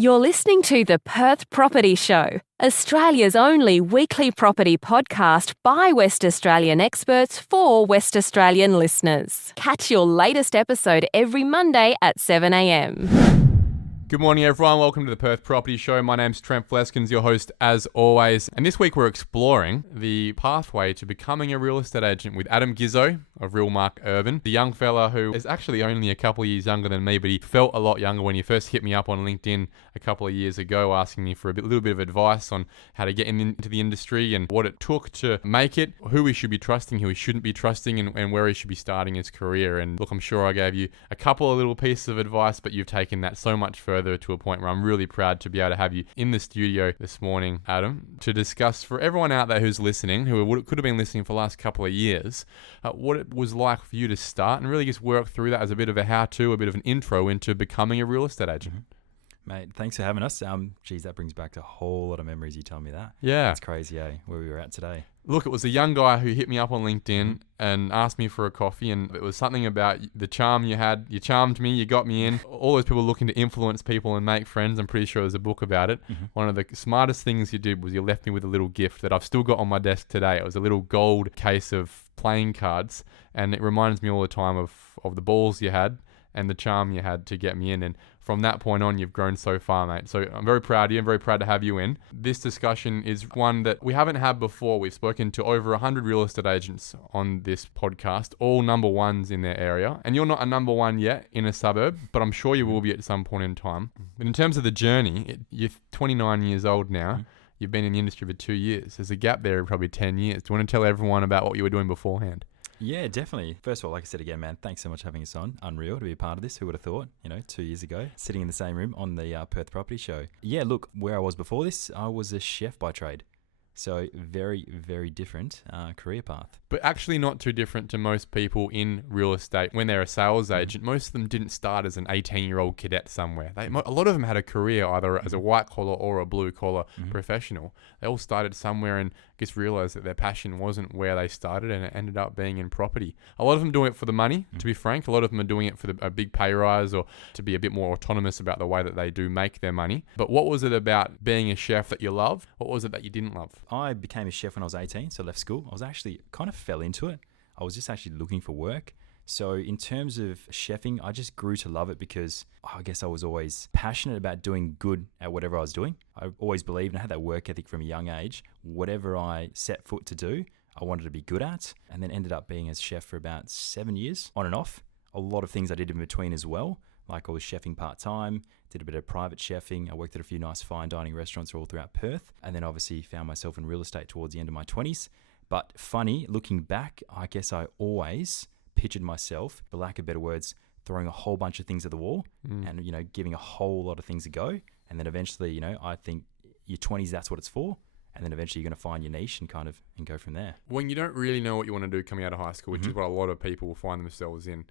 You're listening to the Perth Property Show, Australia's only weekly property podcast by West Australian experts for West Australian listeners. Catch your latest episode every Monday at 7 a.m. Good morning, everyone. Welcome to the Perth Property Show. My name's Trent, your host as always. And this week we're exploring the pathway to becoming a real estate agent with Adam Ghizzo of Real Mark Urban, the young fella who is actually only a couple of years younger than me, but he felt a lot younger when he first hit me up on LinkedIn a couple of years ago, asking me for a little bit of advice on how to get into the industry and what it took to make it, who he should be trusting, who he shouldn't be trusting, and where he should be starting his career. And look, I'm sure I gave you a couple of little pieces of advice, but you've taken that so much further to a point where I'm really proud to be able to have you in the studio this morning, Adam, to discuss for everyone out there who's listening, who could have been listening for the last couple of years, what it was like for you to start and really just work through that as a bit of a how-to, a bit of an intro into becoming a real estate agent. Mate, thanks for having us. Geez, that brings back a whole lot of memories, you telling me that. Yeah. It's crazy, where we were at today. Look, it was a young guy who hit me up on LinkedIn and asked me for a coffee, and it was something about the charm you had. You charmed me, you got me in. All those people looking to influence people and make friends. I'm pretty sure there's a book about it. One of the smartest things you did was you left me with a little gift that I've still got on my desk today. It was a little gold case of playing cards, and it reminds me all the time of the balls you had and the charm you had to get me in. And from that point on, you've grown so far, mate. So I'm very proud of you. I'm very proud to have you in. This discussion is one that we haven't had before. We've spoken to over 100 real estate agents on this podcast, all number ones in their area. And you're not a number one yet in a suburb, but I'm sure you will be at some point in time. But in terms of the journey, you're 29 years old now. You've been in the industry for 2 years. There's a gap there of probably 10 years. Do you want to tell everyone about what you were doing beforehand? Yeah, definitely. First of all, like I said again, man, thanks so much for having us on. Unreal to be a part of this. Who would have thought, 2 years ago, sitting in the same room on the Perth Property Show. Yeah, look, where I was before this, I was a chef by trade. So very, very different career path. But actually not too different to most people in real estate. When they're a sales agent, most of them didn't start as an 18-year-old cadet somewhere. A lot of them had a career either as a white-collar or a blue-collar professional. They all started somewhere and just realized that their passion wasn't where they started, and it ended up being in property. A lot of them doing it for the money, to be frank. A lot of them are doing it for a big pay rise or to be a bit more autonomous about the way that they do make their money. But what was it about being a chef that you loved? What was it that you didn't love? I became a chef when I was 18, so I left school. I was actually kind of fell into it. I was just actually looking for work. So in terms of chefing, I just grew to love it because I guess I was always passionate about doing good at whatever I was doing. I always believed, and I had that work ethic from a young age. Whatever I set foot to do, I wanted to be good at, and then ended up being a chef for about 7 years, on and off. A lot of things I did in between as well. Like I was chefing part-time, did a bit of private chefing. I worked at a few nice fine dining restaurants all throughout Perth, and then obviously found myself in real estate towards the end of my 20s. But funny, looking back, I guess I always pictured myself, for lack of better words, throwing a whole bunch of things at the wall and, giving a whole lot of things a go. And then eventually, I think your 20s, that's what it's for. And then eventually you're going to find your niche and go from there. When you don't really know what you want to do coming out of high school, which is what a lot of people will find themselves in,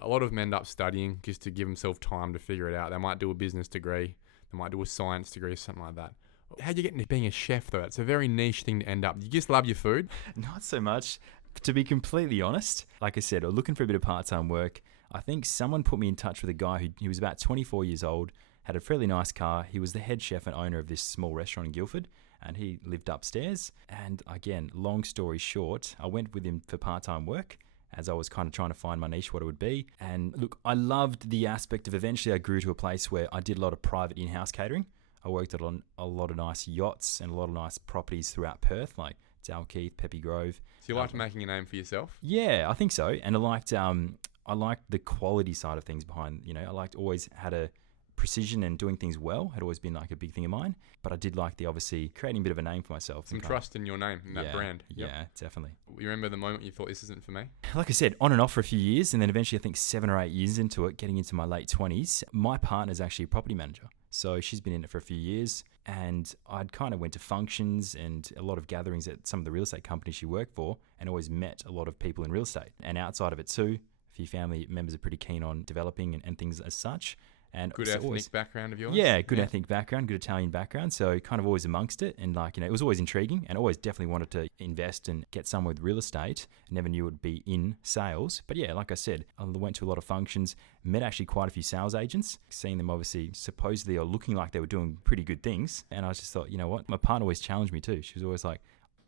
a lot of them end up studying just to give themselves time to figure it out. They might do a business degree. They might do a science degree, something like that. How do you get into being a chef, though? It's a very niche thing to end up. You just love your food? Not so much. To be completely honest, like I said, looking for a bit of part-time work. I think someone put me in touch with a guy who was about 24 years old, had a fairly nice car. He was the head chef and owner of this small restaurant in Guildford, and he lived upstairs. And again, long story short, I went with him for part-time work as I was kind of trying to find my niche, what it would be. And look, I loved the aspect of eventually I grew to a place where I did a lot of private in-house catering. I worked on a lot of nice yachts and a lot of nice properties throughout Perth, like Dalkeith, Peppy Grove. So you liked making a name for yourself? Yeah, I think so. And I liked the quality side of things behind, I liked always had a precision and doing things well had always been like a big thing of mine. But I did like the obviously creating a bit of a name for myself. Some trust in your name, in that brand. Yep. Yeah, definitely. You remember the moment you thought this isn't for me? Like I said, on and off for a few years. And then eventually I think 7 or 8 years into it, getting into my late 20s, my partner's actually a property manager. So she's been in it for a few years. And I'd kind of went to functions and a lot of gatherings at some of the real estate companies she worked for and always met a lot of people in real estate. And outside of it too, a few family members are pretty keen on developing and things as such. And Good so ethnic background of yours? Yeah, good ethnic background, good Italian background. So kind of always amongst it. And like, it was always intriguing and always definitely wanted to invest and get somewhere with real estate. Never knew it would be in sales. But yeah, like I said, I went to a lot of functions, met actually quite a few sales agents, seeing them obviously supposedly or looking like they were doing pretty good things. And I just thought, you know what? My partner always challenged me too. She was always like,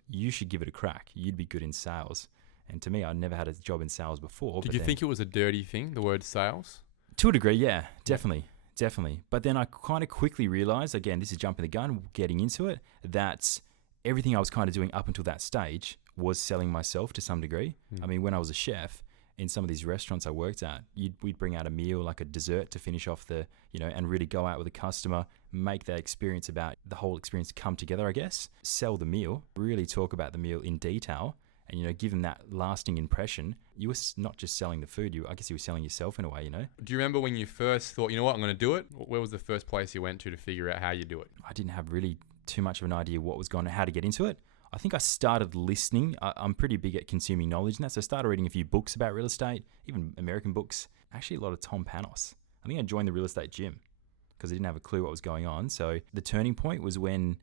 you should give it a crack. You'd be good in sales. And to me, I'd never had a job in sales before. Did you think it was a dirty thing, the word sales? To a degree, yeah, definitely. But then I kind of quickly realized, again, this is jumping the gun, getting into it, that everything I was kind of doing up until that stage was selling myself to some degree. I mean, when I was a chef in some of these restaurants I worked at, we'd bring out a meal, like a dessert to finish off and really go out with a customer, make that experience about the whole experience come together, I guess, sell the meal, really talk about the meal in detail. And, give them that lasting impression. You were not just selling the food, I guess you were selling yourself in a way, Do you remember when you first thought, you know what, I'm going to do it? Where was the first place you went to figure out how you do it? I didn't have really too much of an idea what was going on, how to get into it. I think I started listening. I'm pretty big at consuming knowledge and that, so I started reading a few books about real estate, even American books. Actually, a lot of Tom Panos. I think I joined the real estate gym because I didn't have a clue what was going on. So the turning point was when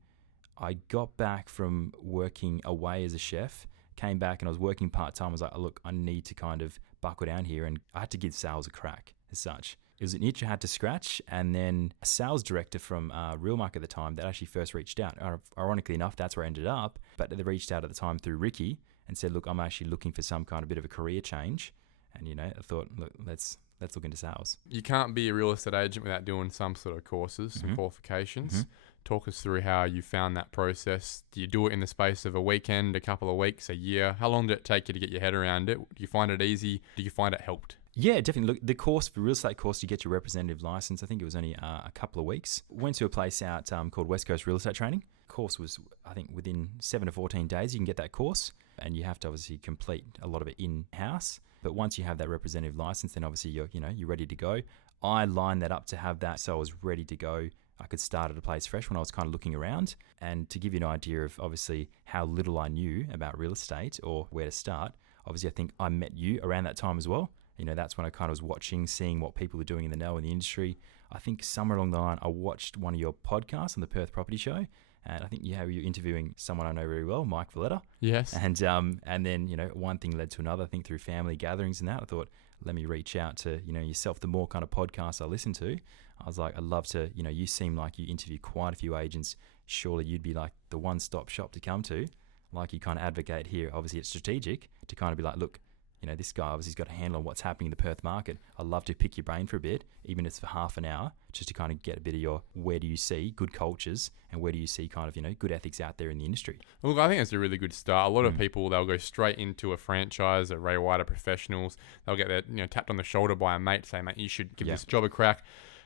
I got back from working away as a chef, came back and I was working part-time. I was like, look, I need to kind of buckle down here, and I had to give sales a crack as such. It was an itch I had to scratch, and then a sales director from Real Market at the time that actually first reached out. Ironically enough, that's where I ended up, but they reached out at the time through Ricky and said, look, I'm actually looking for some kind of bit of a career change. And, I thought, look, let's look into sales. You can't be a real estate agent without doing some sort of courses, some qualifications. Talk us through how you found that process. Do you do it in the space of a weekend, a couple of weeks, a year? How long did it take you to get your head around it? Do you find it easy? Do you find it helped? Yeah, definitely. Look, the course, the real estate course, to get your representative license, I think it was only a couple of weeks. Went to a place out called West Coast Real Estate Training. Course was, I think, within 7 to 14 days, you can get that course. And you have to obviously complete a lot of it in-house. But once you have that representative license, then obviously you're ready to go. I lined that up to have that, so I was ready to go. I could start at a place fresh when I was kind of looking around. And to give you an idea of obviously how little I knew about real estate or where to start, obviously I think I met you around that time as well. That's when I kind of was watching, seeing what people are doing in the know in the industry. I think somewhere along the line, I watched one of your podcasts on the Perth Property Show. And I think you're interviewing someone I know very well, Mike Valletta. Yes. And then, one thing led to another. I think through family gatherings and that, I thought, let me reach out to, yourself. The more kind of podcasts I listen to, I was like, I'd love to, you seem like you interview quite a few agents. Surely you'd be like the one-stop shop to come to. Like you kind of advocate here. Obviously it's strategic to kind of be like, look, this guy obviously has got a handle on what's happening in the Perth market. I'd love to pick your brain for a bit, even if it's for half an hour, just to kind of get a bit of your, where do you see good cultures and where do you see kind of, good ethics out there in the industry? Look, I think that's a really good start. A lot of people, they'll go straight into a franchise at Ray White Professionals. They'll get their, tapped on the shoulder by a mate, say, mate, you should give this job a crack.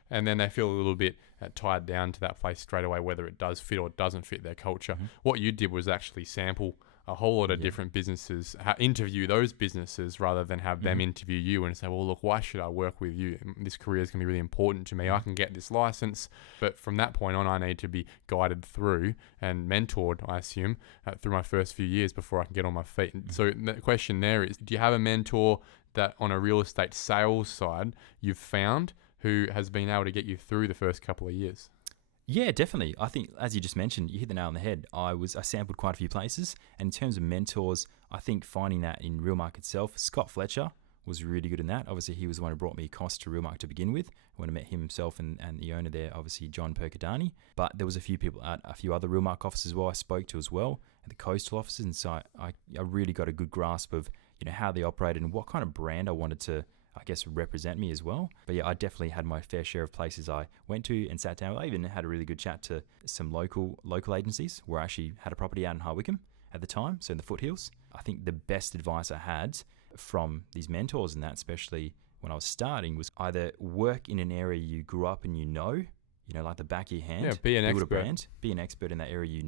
And then they feel a little bit tied down to that place straight away, whether it does fit or doesn't fit their culture. What you did was actually sample a whole lot of different businesses, interview those businesses rather than have them interview you and say, well, look, why should I work with you? This career is going to be really important to me. I can get this license. But from that point on, I need to be guided through and mentored, I assume, through my first few years before I can get on my feet. So the question there is, do you have a mentor that on a real estate sales side you've found who has been able to get you through the first couple of years? Yeah, definitely. I think, as you just mentioned, you hit the nail on the head. I sampled quite a few places. And in terms of mentors, I think finding that in Real Market itself, Scott Fletcher was really good in that. Obviously, he was the one who brought me across to Real Market to begin with. When I met him himself and the owner there, obviously John Percadani. But there was a few people at a few other Real Market offices as well I spoke to as well, and the coastal offices. And so I really got a good grasp of how they operated and what kind of brand I wanted to, I guess, represent me as well. But yeah, I definitely had my fair share of places I went to and sat down. I even had a really good chat to some local agencies where I actually had a property out in High Wycombe at the time, so in the foothills. I think the best advice I had from these mentors and that, especially when I was starting, was either work in an area you grew up and like the back of your hand. Yeah, be an build expert. A brand, be an expert in that area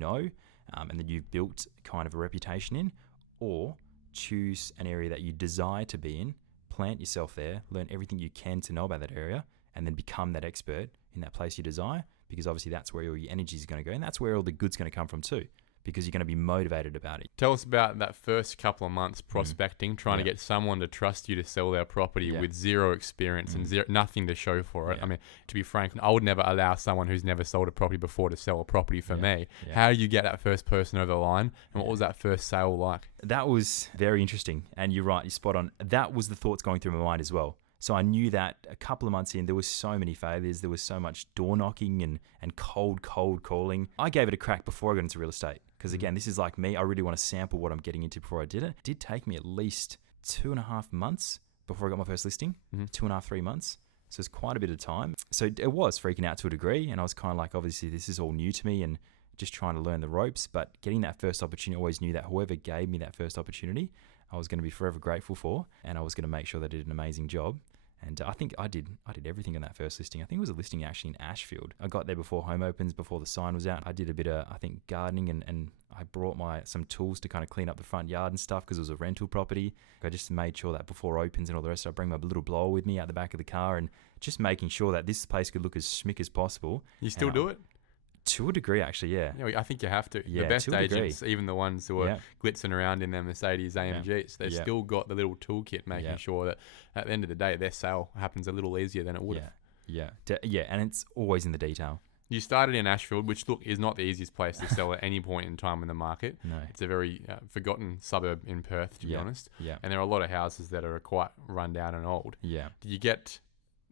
and that you've built kind of a reputation in, or choose an area that you desire to be in, plant yourself there, learn everything you can to know about that area, and then become that expert in that place you desire, because obviously that's where all your energy is going to go, and that's where all the good's going to come from too. because you're going to be motivated about it. Tell us about that first couple of months prospecting, trying to get someone to trust you to sell their property with zero experience and nothing to show for it. Yeah. I mean, to be frank, I would never allow someone who's never sold a property before to sell a property for me. Yeah. How do you get that first person over the line, and what was that first sale like? That was very interesting. And you're right, you're spot on. That was the thoughts going through my mind as well. So I knew that a couple of months in, there was so many failures. There was so much door knocking and cold calling. I gave it a crack before I got into real estate. Because again, this is like me. I really want to sample what I'm getting into before I did it. It did take me at least 2.5 months before I got my first listing. 2.5, 3 months. So it's quite a bit of time. So it was freaking out to a degree. And I was kind of like, obviously, this is all new to me and just trying to learn the ropes. But getting that first opportunity, I always knew that whoever gave me that first opportunity, I was going to be forever grateful for. And I was going to make sure they did an amazing job. And I think I did everything on that first listing. I think it was a listing actually in Ashfield. I got there before home opens, before the sign was out. I did a bit of, I think, gardening and I brought some tools to kind of clean up the front yard and stuff because it was a rental property. I just made sure that before opens and all the rest, I bring my little blower with me out the back of the car and just making sure that this place could look as schmick as possible. You still do it? To a degree, actually, yeah. I think you have to. Yeah, the best to a degree. agents, even the ones who are glitzing around in their Mercedes AMGs, they've still got the little toolkit making sure that at the end of the day, their sale happens a little easier than it would have. Yeah, and it's always in the detail. You started in Ashfield, which, look, is not the easiest place to sell at any point in time in the market. No. It's a very forgotten suburb in Perth, to be honest. Yeah. And there are a lot of houses that are quite run down and old. Yeah. Did you get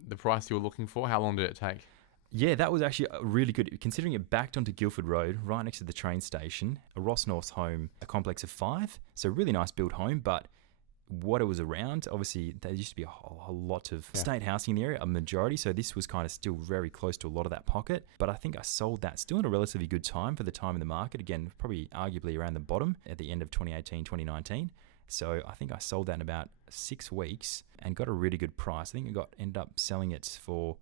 the price you were looking for? How long did it take? Yeah, that was actually really good, considering it backed onto Guildford Road, right next to the train station, a Ross North's home, a complex of 5. So really nice built home, but what it was around, obviously, there used to be a whole lot of state housing in the area, a majority. So this was kind of still very close to a lot of that pocket. But I think I sold that still in a relatively good time for the time in the market. Again, probably arguably around the bottom at the end of 2018, 2019. So I think I sold that in about 6 weeks and got a really good price. I think ended up selling it for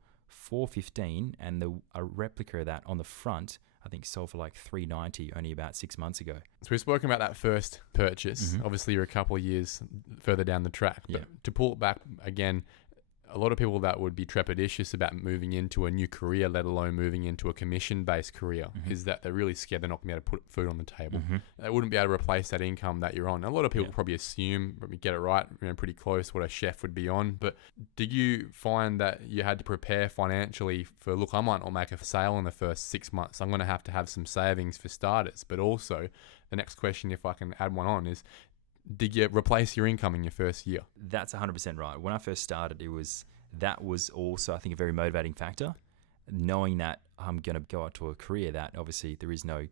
$415, and a replica of that on the front, I think, sold for like $390 only about 6 months ago. So we've spoken about that first purchase. Obviously, you're a couple of years further down the track. But to pull it back again, a lot of people that would be trepidatious about moving into a new career, let alone moving into a commission-based career, is that they're really scared they're not going to be able to put food on the table. They wouldn't be able to replace that income that you're on. A lot of people probably assume, get it right, pretty close what a chef would be on. But did you find that you had to prepare financially for, look, I might not make a sale in the first 6 months. I'm going to have some savings for starters. But also, the next question, if I can add one on, is, did you replace your income in your first year? That's 100% right. When I first started, that was also, I think, a very motivating factor. Knowing that I'm going to go out to a career that obviously there's no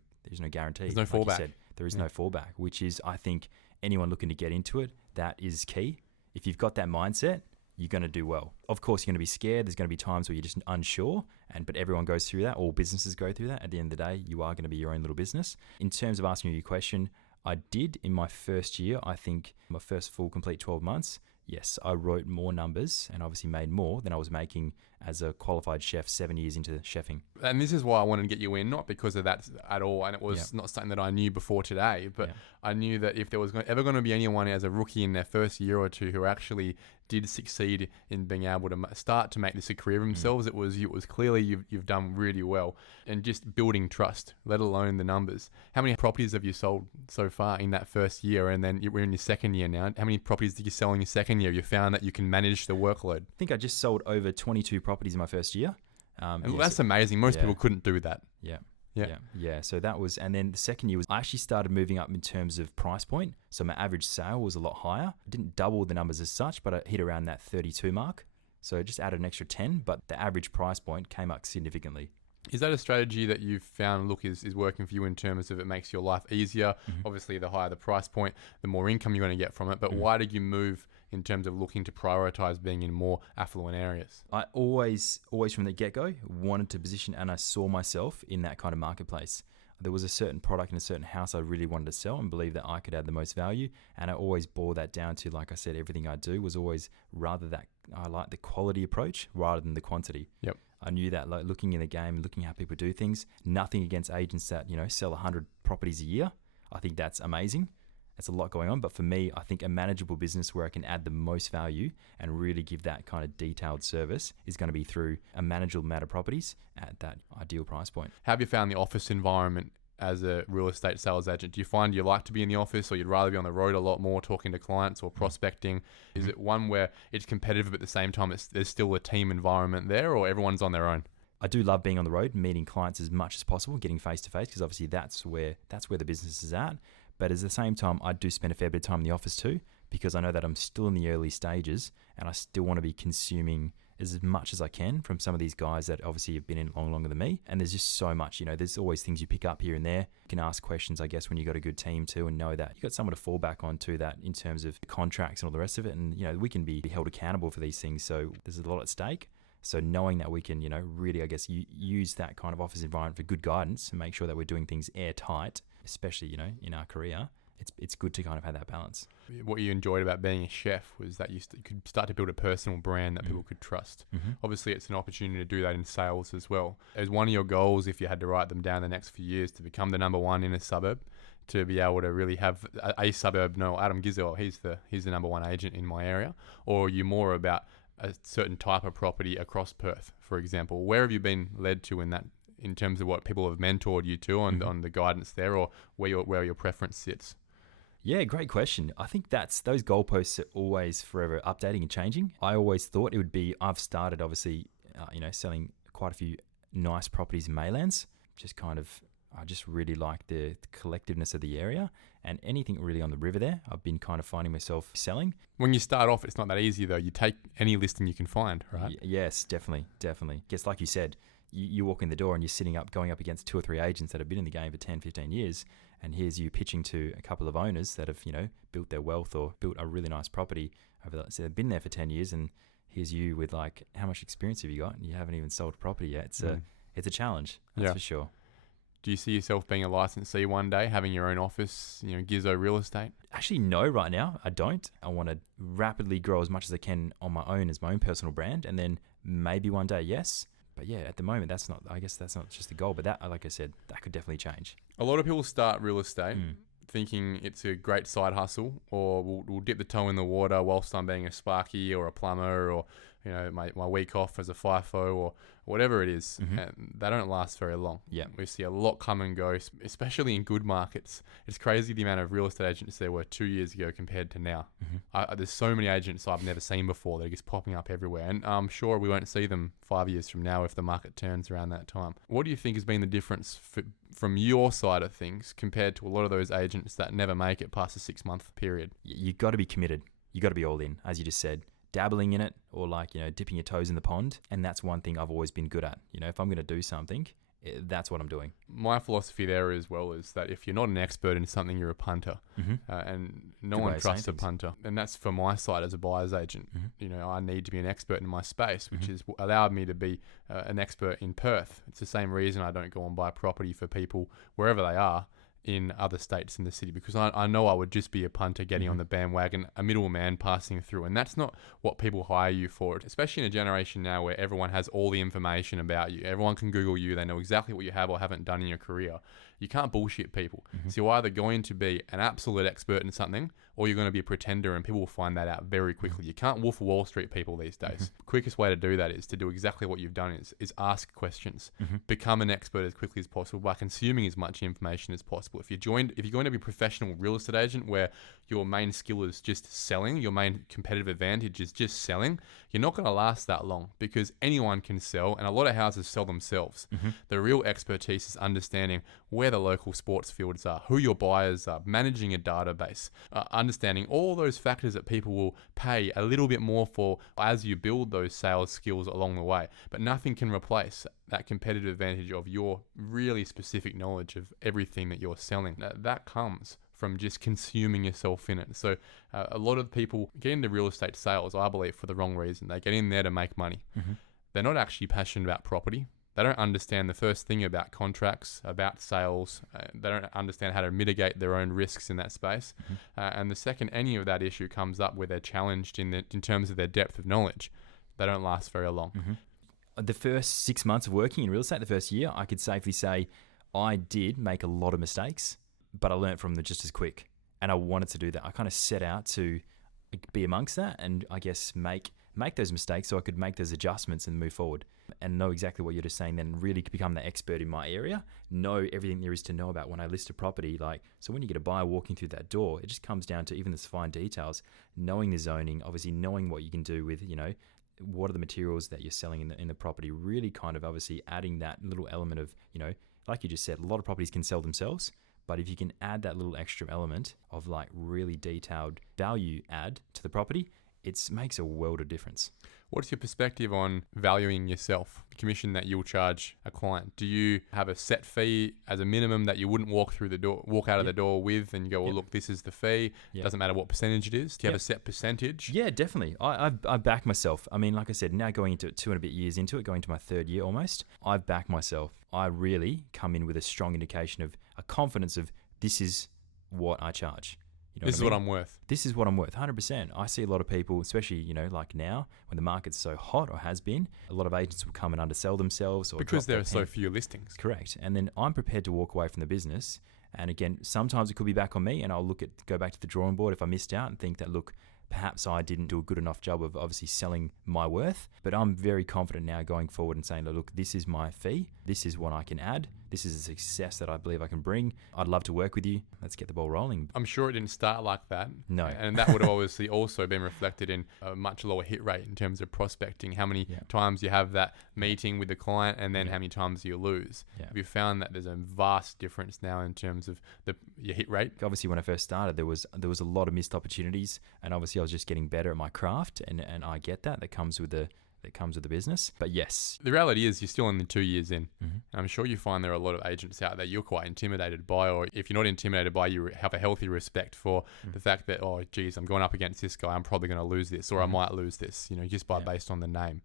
guarantee. There's no fallback. Like you said, there is no fallback, which is, I think, anyone looking to get into it, that is key. If you've got that mindset, you're going to do well. Of course, you're going to be scared. There's going to be times where you're just unsure, but everyone goes through that. All businesses go through that. At the end of the day, you are going to be your own little business. In terms of asking you your question, I did in my first year, I think my first full complete 12 months, yes, I wrote more numbers and obviously made more than I was making as a qualified chef 7 years into chefing. And this is why I wanted to get you in, not because of that at all. And it was not something that I knew before today, but I knew that if there was ever going to be anyone as a rookie in their first year or two who actually did succeed in being able to start to make this a career of themselves, it was clearly you've done really well. And just building trust, let alone the numbers. How many properties have you sold so far in that first year? And then we're in your second year now. How many properties did you sell in your second year? You found that you can manage the workload. I think I just sold over 22 properties in my first year. That's amazing. Most people couldn't do that. Yeah. So that was, and then the second year I actually started moving up in terms of price point. So my average sale was a lot higher. I didn't double the numbers as such, but I hit around that 32 mark. So just added an extra 10, but the average price point came up significantly. Is that a strategy that you've found, look, is working for you in terms of it makes your life easier? Obviously, the higher the price point, the more income you're going to get from it. But why did you move in terms of looking to prioritize being in more affluent areas? I always from the get-go wanted to position, and I saw myself in that kind of marketplace. There was a certain product in a certain house I really wanted to sell and believe that I could add the most value. And I always bore that down to, like I said, everything I do was always rather that I like the quality approach rather than the quantity. Yep. I knew that, like, looking in the game, looking how people do things, nothing against agents that, sell 100 properties a year. I think that's amazing. That's a lot going on. But for me, I think a manageable business where I can add the most value and really give that kind of detailed service is going to be through a manageable amount of properties at that ideal price point. How have you found the office environment as a real estate sales agent? Do you find you like to be in the office, or you'd rather be on the road a lot more talking to clients or prospecting? Is it one where it's competitive but at the same time there's still a team environment there, or everyone's on their own? I do love being on the road, meeting clients as much as possible, getting face to face, because obviously that's where the business is at. But at the same time, I do spend a fair bit of time in the office too, because I know that I'm still in the early stages and I still want to be consuming as much as I can from some of these guys that obviously have been in longer than me. And there's just so much, there's always things you pick up here and there. You can ask questions, I guess, when you got a good team too, and know that you got someone to fall back on to that in terms of contracts and all the rest of it. And, we can be held accountable for these things. So there's a lot at stake. So knowing that we can, really, I guess, use that kind of office environment for good guidance and make sure that we're doing things airtight, especially, in our career, it's good to kind of have that balance. What you enjoyed about being a chef was that you could start to build a personal brand that people could trust. Obviously, it's an opportunity to do that in sales as well. As one of your goals, if you had to write them down the next few years, to become the number one in a suburb, to be able to really have a suburb, no, Adam Ghizzo, he's the number one agent in my area, or are you more about a certain type of property across Perth, for example? Where have you been led to in terms of what people have mentored you to on the guidance there, or where your preference sits? Yeah, great question. I think those goalposts are always forever updating and changing. I always thought it would be, I've started obviously, selling quite a few nice properties in Maylands. I just really like the collectiveness of the area, and anything really on the river there, I've been kind of finding myself selling. When you start off, it's not that easy though. You take any listing you can find, right? Yes, definitely. Guess like you said, you walk in the door and you're going up against 2 or 3 agents that have been in the game for 10, 15 years. And here's you pitching to a couple of owners that have, built their wealth or built a really nice property so they've been there for 10 years. And here's you with like, how much experience have you got? And you haven't even sold a property yet. It's a challenge, that's for sure. Do you see yourself being a licensee one day, having your own office, Ghizzo Real Estate? Actually, no, right now, I don't. I want to rapidly grow as much as I can on my own as my own personal brand. And then maybe one day, yes. But yeah, at the moment, that's not just the goal. But that, like I said, that could definitely change. A lot of people start real estate thinking it's a great side hustle, or we'll dip the toe in the water whilst I'm being a sparky or a plumber, or my week off as a FIFO or whatever it is. And they don't last very long. Yeah, we see a lot come and go, especially in good markets. It's crazy the amount of real estate agents there were 2 years ago compared to now. There's so many agents I've never seen before that are just popping up everywhere, and I'm sure we won't see them 5 years from now if the market turns around that time. What do you think has been the difference from your side of things compared to a lot of those agents that never make it past a 6-month period? You got to be committed. You got to be all in, as you just said. Dabbling in it, or dipping your toes in the pond. And that's one thing I've always been good at. If I'm going to do something, that's what I'm doing. My philosophy there as well is that if you're not an expert in something, you're a punter. And no one trusts a punter. And that's for my side as a buyer's agent. I need to be an expert in my space, which has allowed me to be an expert in Perth. It's the same reason I don't go and buy property for people wherever they are in other states in the city, because I know I would just be a punter getting on the bandwagon, a middleman passing through, and that's not what people hire you for, especially in a generation now where everyone has all the information about you. Everyone can Google you. They know exactly what you have or haven't done in your career. You can't bullshit people. So you're either going to be an absolute expert in something, or you're going to be a pretender, and people will find that out very quickly. You can't Wolf of Wall Street people these days. Quickest way to do that is to do exactly what you've done, is ask questions. Become an expert as quickly as possible by consuming as much information as possible. If you're going to be a professional real estate agent where your main skill is just selling, your main competitive advantage is just selling, you're not going to last that long, because anyone can sell, and a lot of houses sell themselves. The real expertise is understanding where the local sports fields are, who your buyers are, managing a database, understanding all those factors that people will pay a little bit more for as you build those sales skills along the way. But nothing can replace that competitive advantage of your really specific knowledge of everything that you're selling. That comes from just consuming yourself in it. So a lot of people get into real estate sales, I believe, for the wrong reason. They get in there to make money. They're not actually passionate about property. They don't understand the first thing about contracts, about sales. They don't understand how to mitigate their own risks in that space. And the second any of that issue comes up where they're challenged in terms of their depth of knowledge, they don't last very long. The first 6 months of working in real estate, the first year, I could safely say I did make a lot of mistakes, but I learned from them just as quick. And I wanted to do that. I kind of set out to be amongst that, and I guess make make those mistakes so I could make those adjustments and move forward and know exactly what you're just saying, then really become the expert in my area, know everything there is to know about when I list a property. So when you get a buyer walking through that door, it just comes down to even the fine details, knowing the zoning, obviously knowing what you can do with, what are the materials that you're selling in the property, really kind of obviously adding that little element of, like you just said, a lot of properties can sell themselves, but if you can add that little extra element of really detailed value add to the property, it makes a world of difference. What's your perspective on valuing yourself, the commission that you'll charge a client? Do you have a set fee as a minimum that you wouldn't walk out of the door with, and you go, well, look, this is the fee. Doesn't matter what percentage it is. Do you have a set percentage? Yeah, definitely. I back myself. I mean, like I said, now going into 2 and a bit years into it, going to my 3rd year almost, I've backed myself. I really come in with a strong indication of a confidence of this is what I charge. This is what I'm worth. This is what I'm worth, 100%. I see a lot of people, especially, like now, when the market's so hot or has been, a lot of agents will come and undersell themselves. Because there are so few listings. Correct. And then I'm prepared to walk away from the business. And again, sometimes it could be back on me, and I'll go back to the drawing board if I missed out and think that, look, perhaps I didn't do a good enough job of obviously selling my worth. But I'm very confident now going forward and saying, look, this is my fee. This is what I can add. This is a success that I believe I can bring. I'd love to work with you. Let's get the ball rolling. I'm sure it didn't start like that. No. And that would have obviously also been reflected in a much lower hit rate in terms of prospecting. How many times you have that meeting with the client, and then how many times you lose. Have you found that there's a vast difference now in terms of your hit rate? Obviously, when I first started, there was a lot of missed opportunities, and obviously I was just getting better at my craft, and I get that comes with the business. But yes, the reality is you're still only 2 years in. I'm sure you find there are a lot of agents out there you're quite intimidated by, or if you're not intimidated by, you have a healthy respect for the fact that, oh geez, I'm going up against this guy, I'm probably going to lose this, or I might lose this, just based on the name.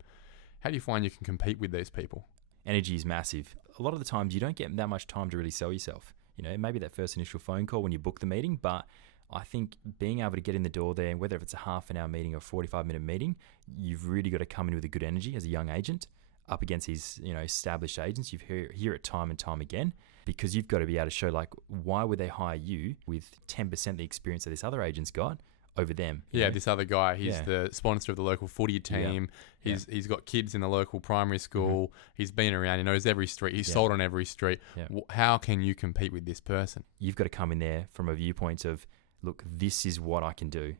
How do you find you can compete with these people? Energy is massive. A lot of the times you don't get that much time to really sell yourself. Maybe that first initial phone call when you book the meeting, but I think being able to get in the door there, whether it's a half an hour meeting or a 45-minute meeting, you've really got to come in with a good energy as a young agent up against these, established agents. You hear it time and time again, because you've got to be able to show, why would they hire you with 10% the experience that this other agent's got over them? This other guy, he's the sponsor of the local footy team. He's got kids in the local primary school. He's been around. He knows every street. He's sold on every street. How can you compete with this person? You've got to come in there from a viewpoint of, look, this is what I can do.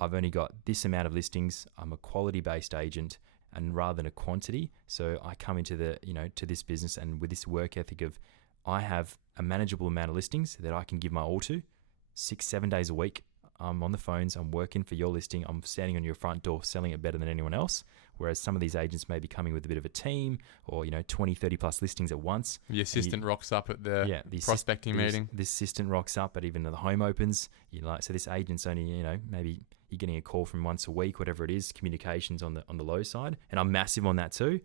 I've only got this amount of listings. I'm a quality-based agent, and rather than a quantity. So I come into to this business and with this work ethic of, I have a manageable amount of listings that I can give my all to 6-7 days a week. I'm on the phones, I'm working for your listing, I'm standing on your front door selling it better than anyone else. Whereas some of these agents may be coming with a bit of a team or, 20, 30 plus listings at once. The assistant rocks up at the prospecting meeting. The assistant rocks up at even the home opens. So this agent's only, maybe you're getting a call from once a week, whatever it is, communications on the low side. And I'm massive on that too.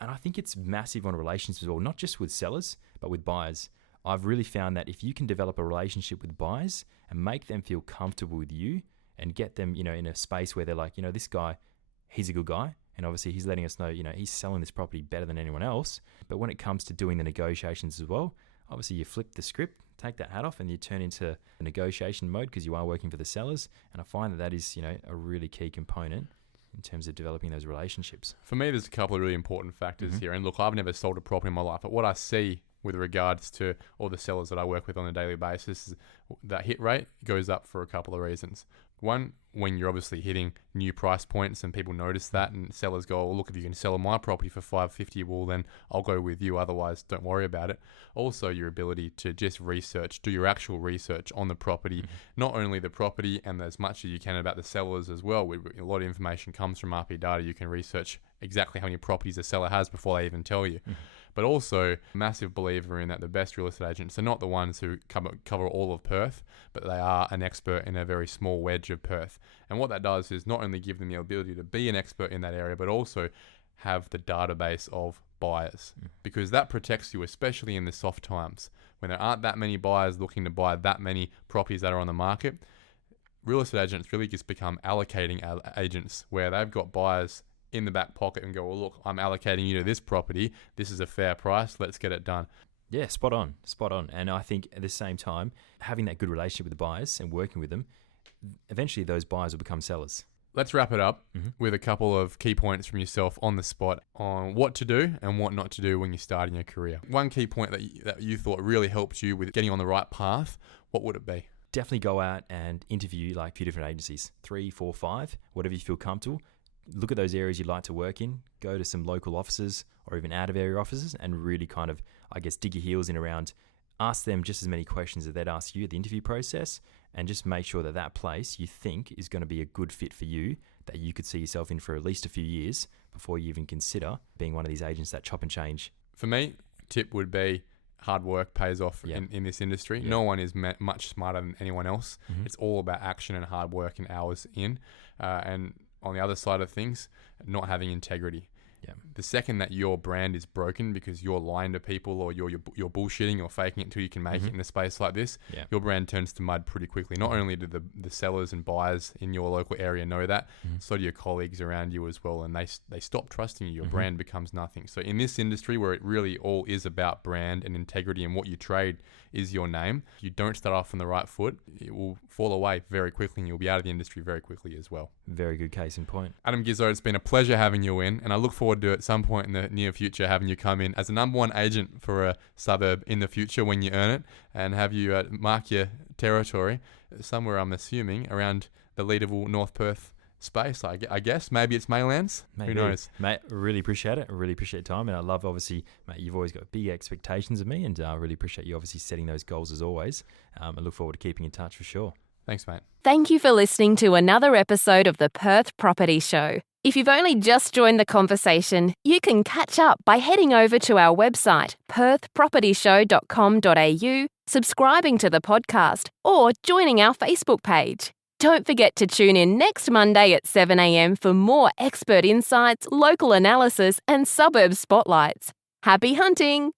And I think it's massive on relationships as well, not just with sellers, but with buyers. I've really found that if you can develop a relationship with buyers and make them feel comfortable with you and get them, in a space where they're like, this guy, he's a good guy. And obviously he's letting us know, he's selling this property better than anyone else. But when it comes to doing the negotiations as well, obviously you flip the script, take that hat off, and you turn into a negotiation mode because you are working for the sellers. And I find that is, a really key component in terms of developing those relationships. For me, there's a couple of really important factors here. And look, I've never sold a property in my life, but what I see with regards to all the sellers that I work with on a daily basis, that hit rate goes up for a couple of reasons. One, when you're obviously hitting new price points and people notice that, and sellers go, oh, look, if you can sell my property for $550, well, then I'll go with you. Otherwise, don't worry about it. Also, your ability to just do your actual research on the property, not only the property and as much as you can about the sellers as well. A lot of information comes from RP data. You can research exactly how many properties a seller has before they even tell you. But also, massive believer in that the best real estate agents are not the ones who cover all of Perth, but they are an expert in a very small wedge of Perth. And what that does is not only give them the ability to be an expert in that area, but also have the database of buyers, because that protects you, especially in the soft times when there aren't that many buyers looking to buy that many properties that are on the market. Real estate agents really just become allocating agents where they've got buyers in the back pocket and go, well, look, I'm allocating you to this property. This is a fair price. Let's get it done. Yeah, spot on. And I think at the same time, having that good relationship with the buyers and working with them, eventually those buyers will become sellers. Let's wrap it up Mm-hmm. with a couple of key points from yourself on the spot on what to do and what not to do when you're starting your career. One key point that you thought really helped you with getting on the right path, what would it be? Definitely go out and interview like a few different agencies, 3, 4, 5, whatever you feel comfortable. Look at those areas you'd like to work in, go to some local offices or even out of area offices and really kind of, I guess, dig your heels in around, ask them just as many questions that they'd ask you at the interview process, and just make sure that that place you think is going to be a good fit for you, that you could see yourself in for at least a few years before you even consider being one of these agents that chop and change. For me, tip would be hard work pays off Yeah. in this industry. Yeah. No one is much smarter than anyone else. Mm-hmm. It's all about action and hard work and hours in. And on the other side of things, not having integrity. Yeah. The second that your brand is broken because you're lying to people or you're bullshitting or faking it until you can make it in a space like this, Yeah. your brand turns to mud pretty quickly. Not only do the sellers and buyers in your local area know that, so do your colleagues around you as well, and they stop trusting you. Your brand becomes nothing. So in this industry where it really all is about brand and integrity and what you trade is your name, if you don't start off on the right foot, it will fall away very quickly and you'll be out of the industry very quickly as well. Very good case in point. Adam Ghizzo, it's been a pleasure having you in, and I look forward to at some point in the near future having you come in as a number one agent for a suburb in the future when you earn it, and have you mark your territory somewhere, I'm assuming, around the Leederville, North Perth space. I guess maybe it's Maylands. Maybe. Who knows? Mate, I really appreciate it. I really appreciate your time. And I love, obviously, mate, you've always got big expectations of me. And I really appreciate you obviously setting those goals as always. I look forward to keeping in touch for sure. Thanks, mate. Thank you for listening to another episode of the Perth Property Show. If you've only just joined the conversation, you can catch up by heading over to our website, perthpropertyshow.com.au, subscribing to the podcast, or joining our Facebook page. Don't forget to tune in next Monday at 7 a.m. for more expert insights, local analysis, and suburb spotlights. Happy hunting!